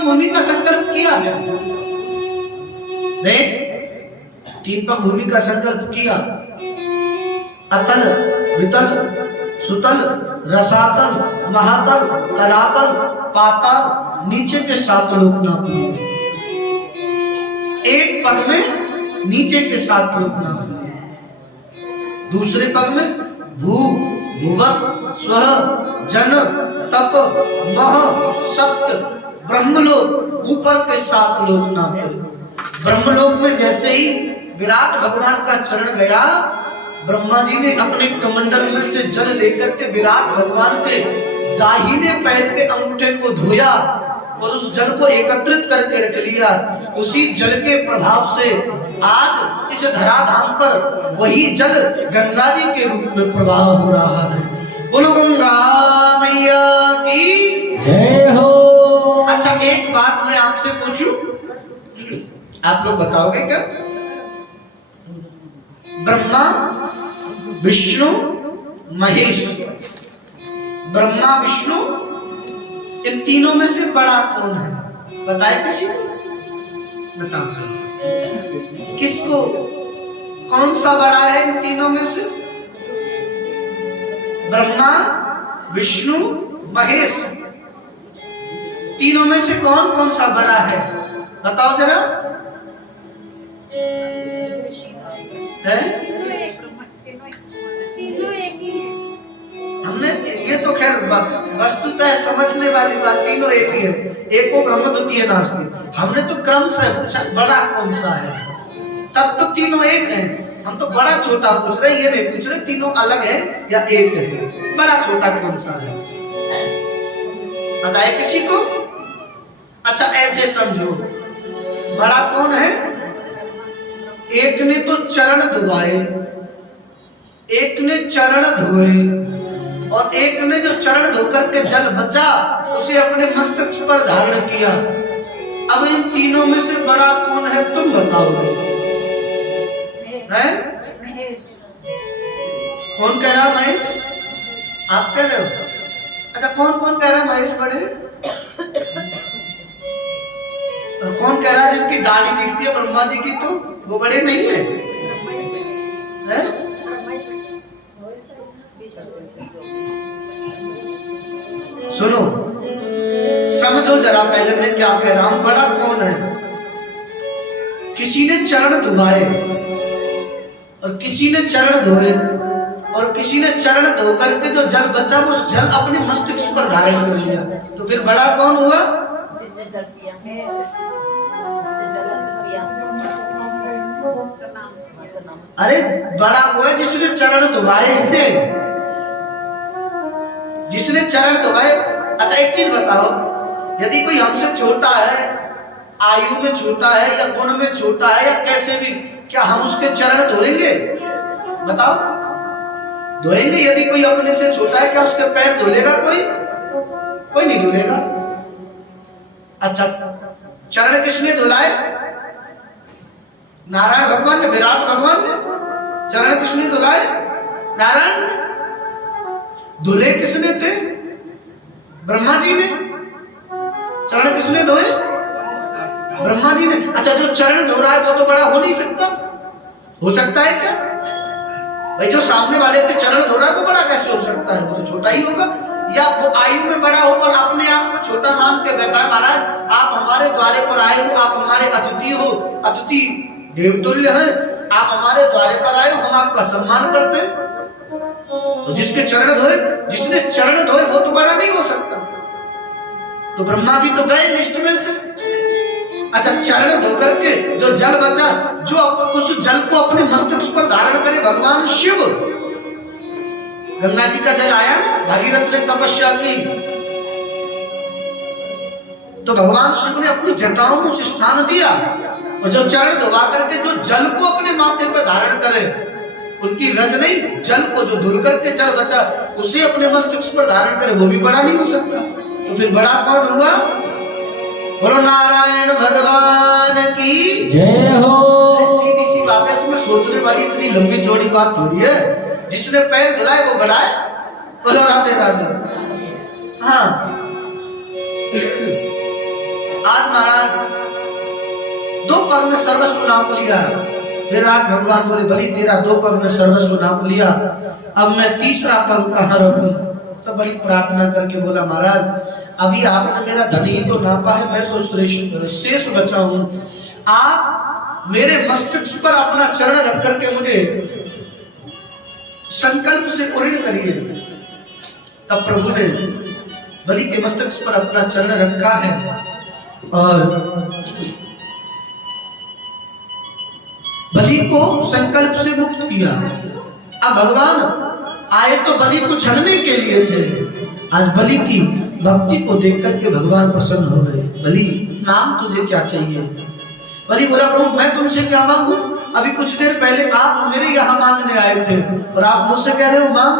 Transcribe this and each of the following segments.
पग भूमि का संकल्प किया है। देख, 3 पग भूमि का संकल्प किया। अतल, वितल, सुतल, रसातल, महातल, तलातल, पाताल, नीचे के 7 लोक नाप लिए। एक पग में नीचे के 7 लोक नाप लिए। दूसरे पग में भू, भुवस, स्व, जन, तप, मह, सत्य, ब्रह्मलोक, ऊपर के 7 लोक नापे। ब्रह्मलोक में जैसे ही विराट भगवान का चरण गया, ब्रह्मा जी ने अपने कमंडल में से जल लेकर के विराट भगवान के दाहिने पैर के अंगूठे को धोया और उस जल को एकत्रित करके रख लिया। उसी जल के प्रभाव से आज इस धराधाम पर वही जल गंगा जी के रूप में प्रवाह हो रहा है। बोलो गंगा मैया की जय हो। अच्छा, एक बात मैं आपसे पूछूं, आप लोग बताओगे क्या? ब्रह्मा, विष्णु, महेश, ब्रह्मा, विष्णु, इन तीनों में से बड़ा कौन है? बताए किसी को? बताओ चलो, किसको, कौन सा बड़ा है इन तीनों में से? ब्रह्मा, विष्णु, महेश, तीनों में से कौन कौन सा बड़ा है? बताओ जरा। है? हमने ये तो खैर वस्तुतः समझने वाली बात, तीनों एक ही है। एक को ब्रह्म, द्वितीय नास्ति। हमने तो क्रम से पूछा बड़ा कौन सा है, तब तो तीनों एक हैं। हम तो बड़ा छोटा पूछ रहे, ये नहीं पूछ रहे तीनों अलग है या एक है। बड़ा छोटा कौन सा है बताए किसी को? अच्छा, ऐसे समझो, बड़ा कौन है? एक ने तो चरण धुआए, एक ने चरण धोए, और एक ने जो चरण धोकर के जल बचा उसे अपने मस्तक पर धारण किया। अब इन तीनों में से बड़ा कौन है तुम बताओगे? हैं? कौन कह रहा है? महेश, आप कह रहे हो? अच्छा, कौन कौन कह रहा है महेश बड़े? कौन कह रहा है जिनकी दाढ़ी दिखती है ब्रह्मा जी की तो वो बड़े नहीं है? हैं? सुनो, समझो जरा, पहले मैं क्या कह रहा हूं। बड़ा कौन है? किसी ने चरण धुआए और किसी ने चरण धोए और किसी ने चरण धो करके जो जल बचा वो जल अपने मस्तिष्क पर धारण कर लिया। तो फिर बड़ा कौन हुआ? अरे बड़ा वो है जिसने चरण धुआए, जिसने चरण धुआए। अच्छा, एक चीज बताओ, यदि कोई हमसे छोटा है, आयु में छोटा है या गुण में छोटा है या कैसे भी, क्या हम उसके चरण धोएंगे? बताओ, धोएंगे? यदि कोई अपने से छोटा है क्या उसके पैर धुलेगा? कोई नहीं धुलेगा। अच्छा, चरण किसने धुलाए? नारायण भगवान ने, विराट भगवान ने। चरण किसने धुलाए? नारायण ने। धुले किसने थे? ब्रह्मा जी ने। चरण किसने धोए? ब्रह्मा जी ने। अच्छा, जो चरण धो रहा है वो तो बड़ा हो नहीं सकता? हो सकता है क्या? भाई, जो सामने वाले के चरण धो रहा है वो बड़ा कैसे हो सकता है? वो तो छोटा ही होगा। या वो आयु में बड़ा हो और अपने आप को छोटा मान के बैठा है, महाराज आप हमारे द्वारे पर आए हो, आप हमारे अतिथि हो, अतिथि देवतुल्य हैं, आप हमारे द्वारे पर आए हो, हम आपका सम्मान करते हैं। तो जिसके चरण धोए, जिसने चरण धोए वो तो बड़ा नहीं हो सकता। तो ब्रह्मा जी तो गए लिस्ट में से। अच्छा, चरण धो करके जो जल बचा, जो उस जल को अपने मस्तक पर धारण करे भगवान शिव। गंगा जी का जल आया ना, भागीरथ ने तपस्या की तो भगवान शिव ने अपनी जटाओं में उस स्थान दिया, और जो चरण धोवा करके जो जल को अपने माथे पर धारण करे, उनकी रज नहीं, जल को जो धुल करके जल बचा उसे अपने मस्तक पर धारण करे, वो भी बड़ा नहीं हो सकता। तो फिर बड़ा कौन हुआ? बोलो नारायण भगवान की जय हो। सीधी सी बात है, इसमें सोचने वाली इतनी लंबी चौड़ी बात थोड़ी है। जिसने पैर धुलाए वो बड़ा है। बोलो राधे राधे। हाँ, आज महाराज 2 पल में सर्वस्व नाप लिया। विराट भगवान बोले बलि तेरा 2 पल में सर्वस्व नाप लिया, अब मैं तीसरा पल कहाँ रखूं? तो बलि प्रार्थना करके बोला महाराज अभी आपने मेरा धन ही तो नापा है, मैं तो शेष बचा हूं। आप मेरे मस्तिष्क पर अपना चरण रख करके मुझे संकल्प से पूर्ण करिए। तब प्रभु ने बलि के मस्तक पर अपना चरण रखा है और बलि को संकल्प से मुक्त किया। अब भगवान आए तो बलि को छलने के लिए थे, आज बलि की भक्ति को देख करके भगवान प्रसन्न हो गए। बलि नाम तुझे क्या चाहिए? बलि बोला प्रभु मैं तुमसे क्या मांगू? अभी कुछ देर पहले आप मेरे यहाँ मांगने आए थे और आप मुझसे कह रहे हो मांग,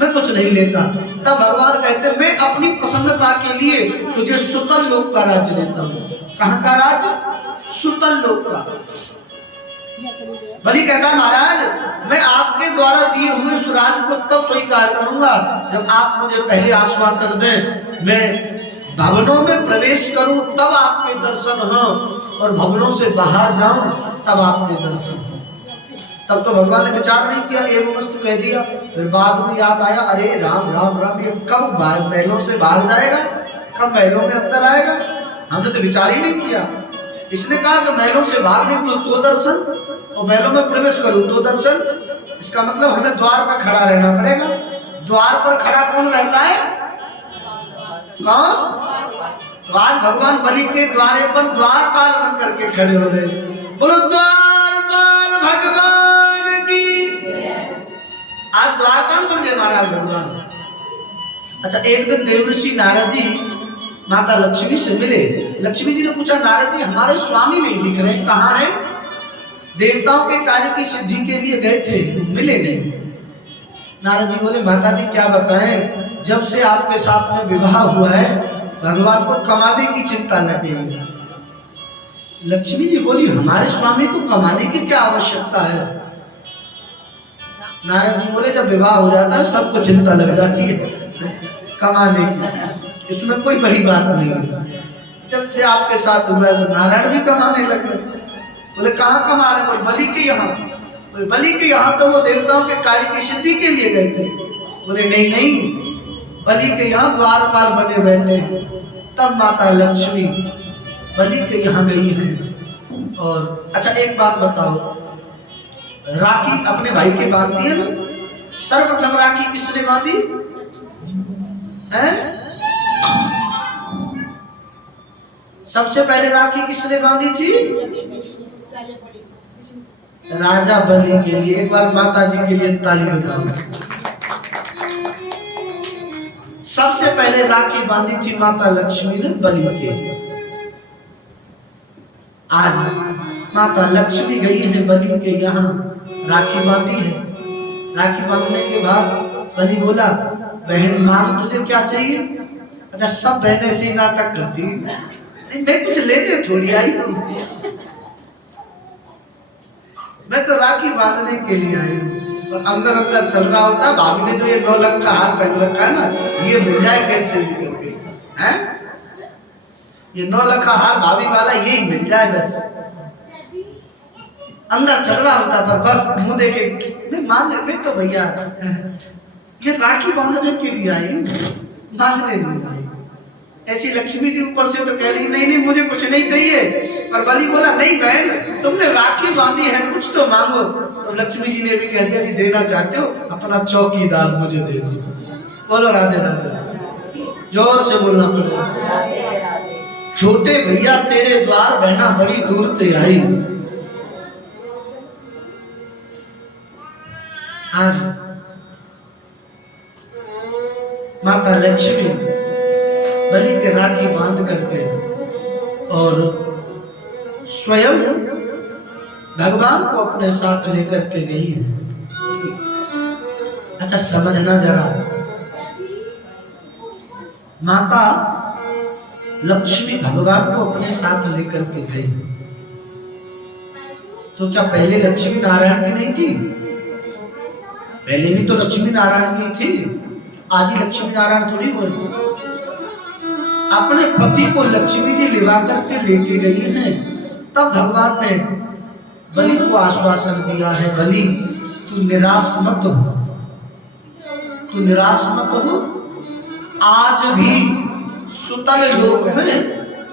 मैं कुछ नहीं लेता। तब भगवान कहते मैं अपनी प्रसन्नता के लिए तुझे सुतल लोक का राज्य देता हूँ। कहाँ का राज्य? सुतल लोक का। बलि कहता महाराज मैं आपके द्वारा दिए हुए उस राज्य को तब स्वीकार करूंगा जब आप मुझे पहले आश्वासन दें, मैं भवनों में प्रवेश करूं तब आपके दर्शन हो और भवनों से बाहर जाऊं तब आपके दर्शन हो। तब तो भगवान ने विचार नहीं किया, एवं मस्त कह दिया। फिर बाद में याद आया अरे राम राम राम ये कब महलों से बाहर जाएगा, कब महलों में अंदर आएगा? हमने तो विचार ही नहीं किया। इसने कहा कि महलों से बाहर निकलो तो दर्शन और महलों में प्रवेश करूं तो दर्शन। इसका मतलब हमें द्वार पर खड़ा रहना पड़ेगा। द्वार पर खड़ा कौन रहता है? कौन? द्वार भगवान बलि के द्वारे पर द्वारपाल बन करके खड़े हो गए। बोलो द्वारपाल भगवान की। आज द्वारपाल बन गए महाराज भगवान। अच्छा एक दिन देवर्षि नारद जी माता लक्ष्मी से मिले। लक्ष्मी जी ने पूछा नारद जी हमारे स्वामी नहीं दिख रहे, कहाँ है? देवताओं के कार्य की सिद्धि के लिए गए थे, मिले नहीं। नारद जी बोले माता जी क्या बताएं, जब से आपके साथ में विवाह हुआ है भगवान को कमाने की चिंता लगी। लक्ष्मी जी बोली हमारे स्वामी को कमाने की क्या आवश्यकता है? नारद जी बोले जब विवाह हो जाता है सबको चिंता लग जाती है कमाने की, इसमें कोई बड़ी बात नहीं है। जब से आपके साथ हुआ है तो नारायण भी कमाने लगे। बोले कहाँ कमा रहे? बोले बलि के यहाँ। बोले बलि के यहाँ तो वो देवताओं के कार्य की सिद्धि के लिए गए थे। बोले नहीं नहीं बलि के यहाँ द्वारपाल बने बैठे हैं। तब माता लक्ष्मी बलि के यहाँ गई है। और अच्छा एक बात बताओ, राखी अपने भाई के बांधती है ना? सर्वप्रथम राखी किसने बांधी है? सबसे पहले राखी किसने बांधी थी? राजा बलि के लिए। एक बार माता जी के लिए ताली बजाओ। सबसे पहले राखी बांधी थी माता लक्ष्मी ने बलि के लिए। आज माता लक्ष्मी गई है बलि के यहाँ, राखी बांधी है। राखी बांधने के बाद बलि बोला बहन मांग तुझे क्या चाहिए? अच्छा सब बहनें ऐसे नाटक करती, मैं कुछ लेने थोड़ी आई तुम, मैं तो राखी बांधने के लिए आई हूँ। और अंदर अंदर चल रहा होता भाभी ने जो ये 9 लाख का हार पहन रखा है ना, ये मिल जाए कैसे भी करके हैं? ये 9 लाख का हार भाभी वाला यही मिल जाए बस। अंदर चल रहा होता पर बस मुंह देखे मैं मांग में तो भैया ये राखी बांधने के लिए आई, मांगने नहीं आई। ऐसी लक्ष्मी जी ऊपर से तो कह रही नहीं नहीं मुझे कुछ नहीं चाहिए। पर बलि बोला नहीं बहन तुमने राखी बांधी है कुछ तो मांगो। तो लक्ष्मी जी ने भी कह दिया देना चाहते हो अपना चौकीदार मुझे दे दो। बोलो राधे राधे, जोर से बोलना पड़ेगा। छोटे भैया तेरे द्वार बहना बड़ी दूर से आई। आज माता लक्ष्मी बलि के राखी बांध करके और स्वयं भगवान को अपने साथ लेकर के गई है। अच्छा समझना जरा, माता लक्ष्मी भगवान को अपने साथ लेकर के गई तो क्या पहले लक्ष्मी नारायण की नहीं थी? पहले भी तो लक्ष्मी नारायण की थी, आज ही लक्ष्मी नारायण थोड़ी हुए। अपने पति को लक्ष्मी जी लिवा करके लेके गई हैं, तब भगवान ने बलि को आश्वासन दिया है, बलि तू निराश मत हो, तू निराश मत हो। आज भी सुतल लोक में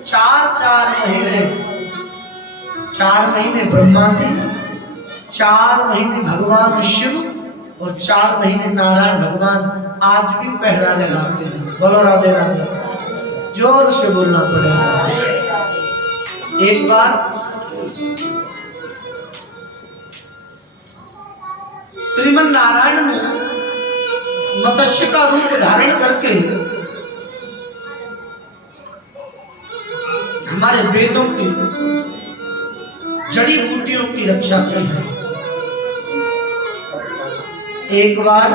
4 महीने ब्रह्मा जी, 4 महीने भगवान शिव और 4 महीने नारायण भगवान आज भी पहरा लगाते हैं। बोलो राधे राधे, जोर से बोलना पड़ेगा। एक बार श्रीमन नारायण ने मत्स्य का रूप धारण करके हमारे वेदों की जड़ी बूटियों की रक्षा की है। एक बार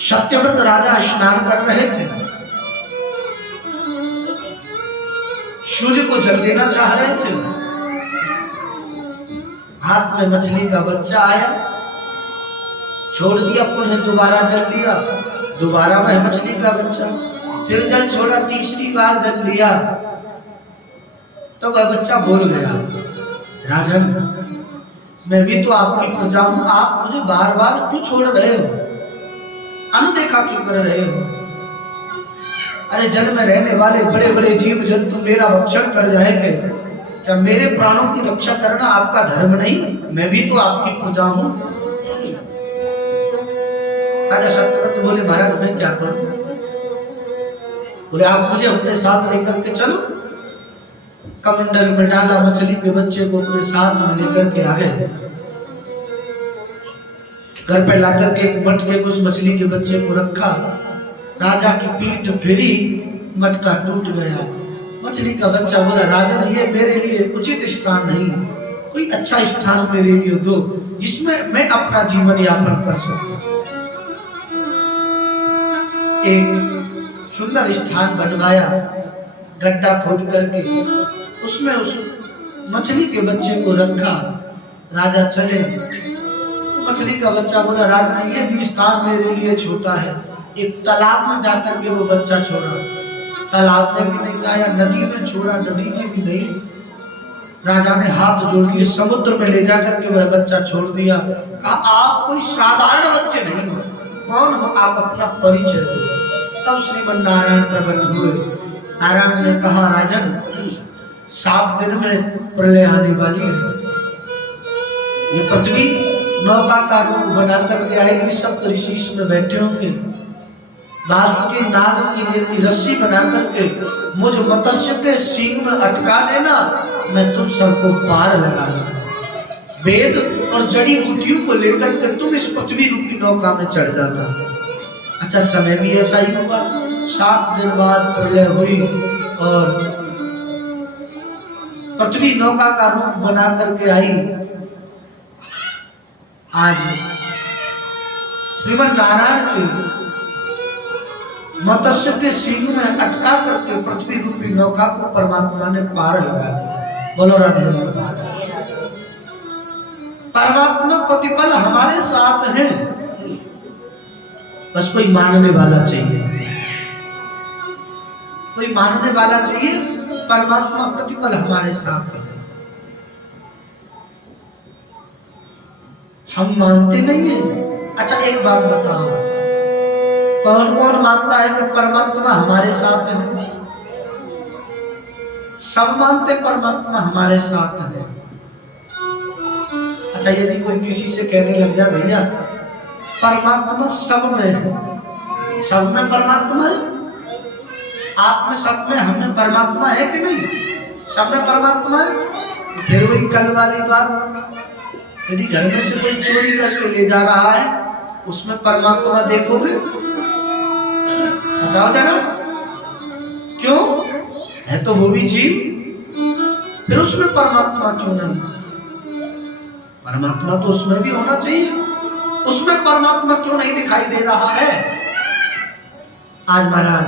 सत्यव्रत राजा स्नान कर रहे थे, सूर्य को जल देना चाह रहे थे, हाथ में मछली का बच्चा आया, छोड़ दिया, पुनः दोबारा जल दिया, दोबारा वह मछली का बच्चा, फिर जल छोड़ा, तीसरी बार जल लिया, तो वह बच्चा बोल गया, राजन मैं भी तो आपकी प्रजा हूं, आप मुझे बार बार क्यों छोड़ रहे हो, अनदेखा क्यों कर रहे हो? अरे जल में रहने वाले बड़े बड़े जीव जंतु मेरा भक्षण कर जाएंगे, क्या मेरे प्राणों की रक्षा करना आपका धर्म नहीं? मैं भी तो आपकी प्रजा हूं। राजा सत्यव्रत बोले, महाराज मैं क्या करूं? बोले आप मुझे अपने साथ लेकर के चलो। कमंडल में डाला, मछली के बच्चे को अपने साथ में लेकर के आ गए। घर पे लाकर के एक मटके में उस मछली के बच्चे को रखा, राजा की पीठ फिरी, मटका टूट गया। मछली का बच्चा बोला, राजन ये मेरे लिए उचित स्थान नहीं, कोई अच्छा स्थान मेरे लिए दो जिसमें मैं अपना जीवन यापन कर सकूं। एक सुंदर स्थान बनवाया, गड्ढा खोद करके उसमें उस मछली के बच्चे को रखा। राजा चले, मछली का बच्चा बोला, राजन ये भी स्थान मेरे लिए छोटा है। एक तालाब में जाकर के वो बच्चा छोड़ा, तालाब में भी नहीं आया, नदी में छोड़ा, नदी में भी नहीं। राजा ने हाथ जोड़ लिए, समुद्र में ले जाकर के वह बच्चा छोड़ दिया। कहा आप कोई साधारण बच्चे नहीं हो, कौन हो आप, अपना परिचय दो। तब श्रीमन नारायण प्रकट हुए। नारायण ने कहा, राजन 7 दिन में प्रलय आने वाली है, ये पृथ्वी नौका का रूप बना करके आएगी, सब ऋषि इसमें बैठे होंगे, बासुकी नाग की लेती रस्सी बना करके मुझ मत्स्य के सींग में अटका देना, मैं तुम सबको पार लगा दूंगा। वेद और जड़ी बूटियों को लेकर के तुम इस पृथ्वी रूपी नौका में चढ़ जाना। अच्छा समय भी ऐसा ही हुआ। 7 दिन बाद प्रलय हुई और पृथ्वी नौका का रूप बना करके आई। आज श्रीमन नारायण की मत्स्य के सींग में अटका करके पृथ्वी रूपी नौका को परमात्मा ने पार लगा दिया। बोलो राधे राधे। परमात्मा प्रतिपल हमारे साथ है, बस कोई मानने वाला चाहिए, कोई मानने वाला चाहिए। परमात्मा प्रतिपल हमारे साथ है, हम मानते नहीं है। अच्छा एक बात बताओ, कौन कौन मानता है कि परमात्मा हमारे साथ है? सब मानते परमात्मा हमारे साथ है। अच्छा यदि कोई किसी से कहने लग जाए, भैया परमात्मा सब में है, सब में परमात्मा है, आप में सब में हमें परमात्मा है कि नहीं? सब में परमात्मा है। फिर वही कल वाली बात, यदि घर में से कोई चोरी करके ले जा रहा है, उसमें परमात्मा देखोगे? बताओ जरा, क्यों? है तो वो भी जीव, फिर उसमें परमात्मा क्यों नहीं? परमात्मा तो उसमें भी होना चाहिए, उसमें परमात्मा क्यों नहीं दिखाई दे रहा है? आज महाराज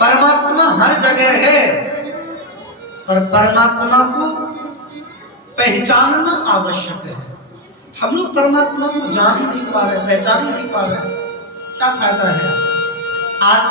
परमात्मा हर जगह है, पर परमात्मा को पहचानना आवश्यक है। हम लोग परमात्मा को जान ही नहीं पा रहे, पहचान ही नहीं पा रहे, क्या फायदा है? आज